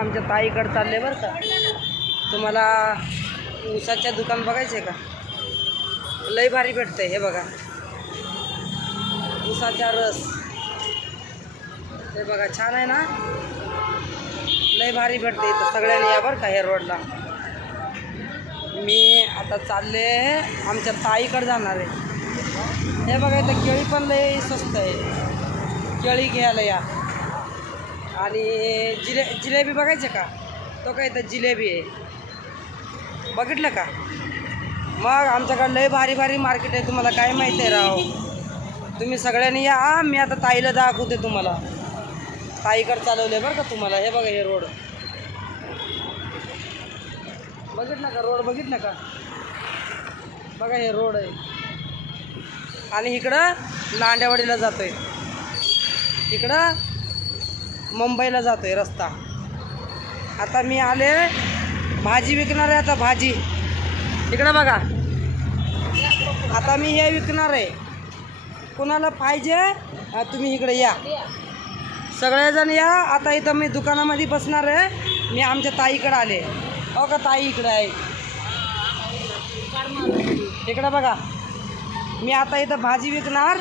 आमच्या ताईकडे चालले बरं का। तुम्हाला ऊसाच्या दुकान बघायचे का? लय भारी भेटते हे बघा, ऊसाचा रस हे बघा, छान आहे ना, लय भारी भेटते इथं। सगळ्यांनी या बरं का हे रोडला। मी आता चालले आमच्या ताईकडे जाणार आहे। हे बघा इथं केळी पण लय स्वस्त आहे, केळी घ्यायला या। आणि जिलेबी बघायचे का? तो काय इथं जिलेबी आहे, बघितलं का? मग आमच्याकडे लय भारी भारी मार्केट आहे, तुम्हाला काय माहिती आहे राव। तुम्ही सगळ्यांनी या, मी आता ताईला दाखवते तुम्हाला। ताईकडे चालवले बरं का तुम्हाला। हे बघा हे रोड बघितलं का? रोड बघितलं का? बघा हे रोड आहे। आणि इकडं नांदेवाडीला जातोय, इकडं मुंबईला जातोय रस्ता। आता मी आले भाजी विकणार आहे, आता भाजी इकडं बघा। आता मी हे विकणार आहे, कुणाला पाहिजे तुम्ही इकडे या, सगळेजण या। आता इथं मी दुकानामध्ये बसणार आहे। मी आमच्या ताईकडे आले, हो का? ताई इकडे आहे, इकडं बघा। मी आता इथं भाजी विकणार,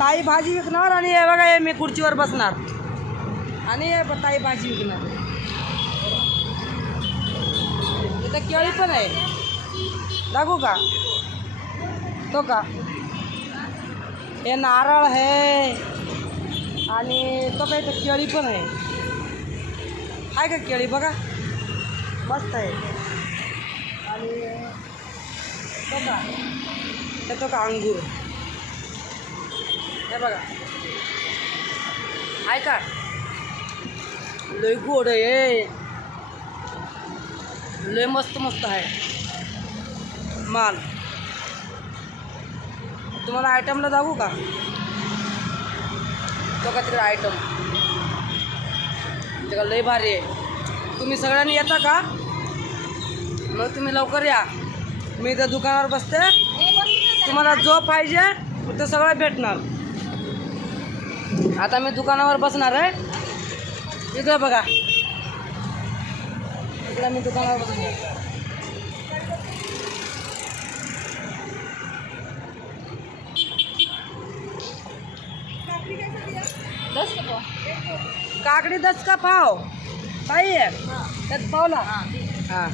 ताई भाजी विकणार, आणि हे बघा हे मी खुर्चीवर बसणार आणि हे ताई भाजी विकणार। इथं केळी पण आहे, दाखवू का? तो का हे नारळ आहे, आणि तो काय इथं केळी पण आहे का? केळी बघा मस्त आहे। आणि तो का अंगूर हे बघा, आहे का? लय गोड आहे, लय मस्त मस्त आहे माल। तुम्हाला आयटमला दाखवू का? तो का तिकडे आयटम त्याला लय भारी आहे। तुम्ही सगळ्यांनी येता का? मग तुम्ही लवकर या, मी इथं दुकानावर बसते, तुम्हाला जो पाहिजे ते सगळं भेटणार। आता मी दुकानावर बसणार आहे, इकडं बघा, इकडं मी दुकानावर बसणार। काकडी 10 का पाव ताई आहे, त्यात पावला। हां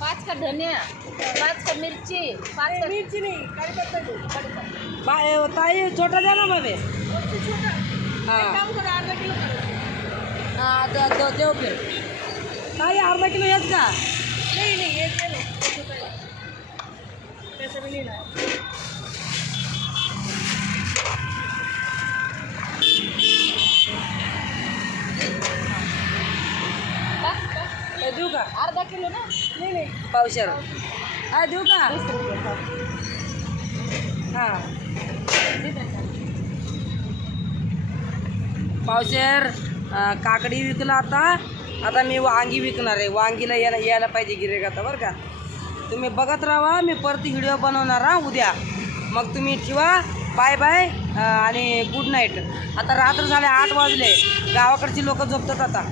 पाच का धनिया, 5 का मिरची, 5 का मिरची नहीं, ताई छोटा द्या ना मध्ये। हाँ दो फिर ताई, अर्धा किलो येत का? नहीं ये दे लो, पैसे भी नहीं लाए। देऊ का? अर्धा किलो ना? नहीं पावशेर देऊ का? 10 रुपये। हां पावशेर काकडी विकला। आता मी वांगी विकणार आहे। वांगीला यायला पाहिजे गिऱ्हाईक आता बरं का। तुम्ही बघत राहा, मी परत व्हिडिओ बनवणार उद्या। मग तुम्ही ठेवा, बाय बाय आणि गुड नाईट। आता रात्र झाले 8 वाजले, गावाकडची लोक झोपतात आता।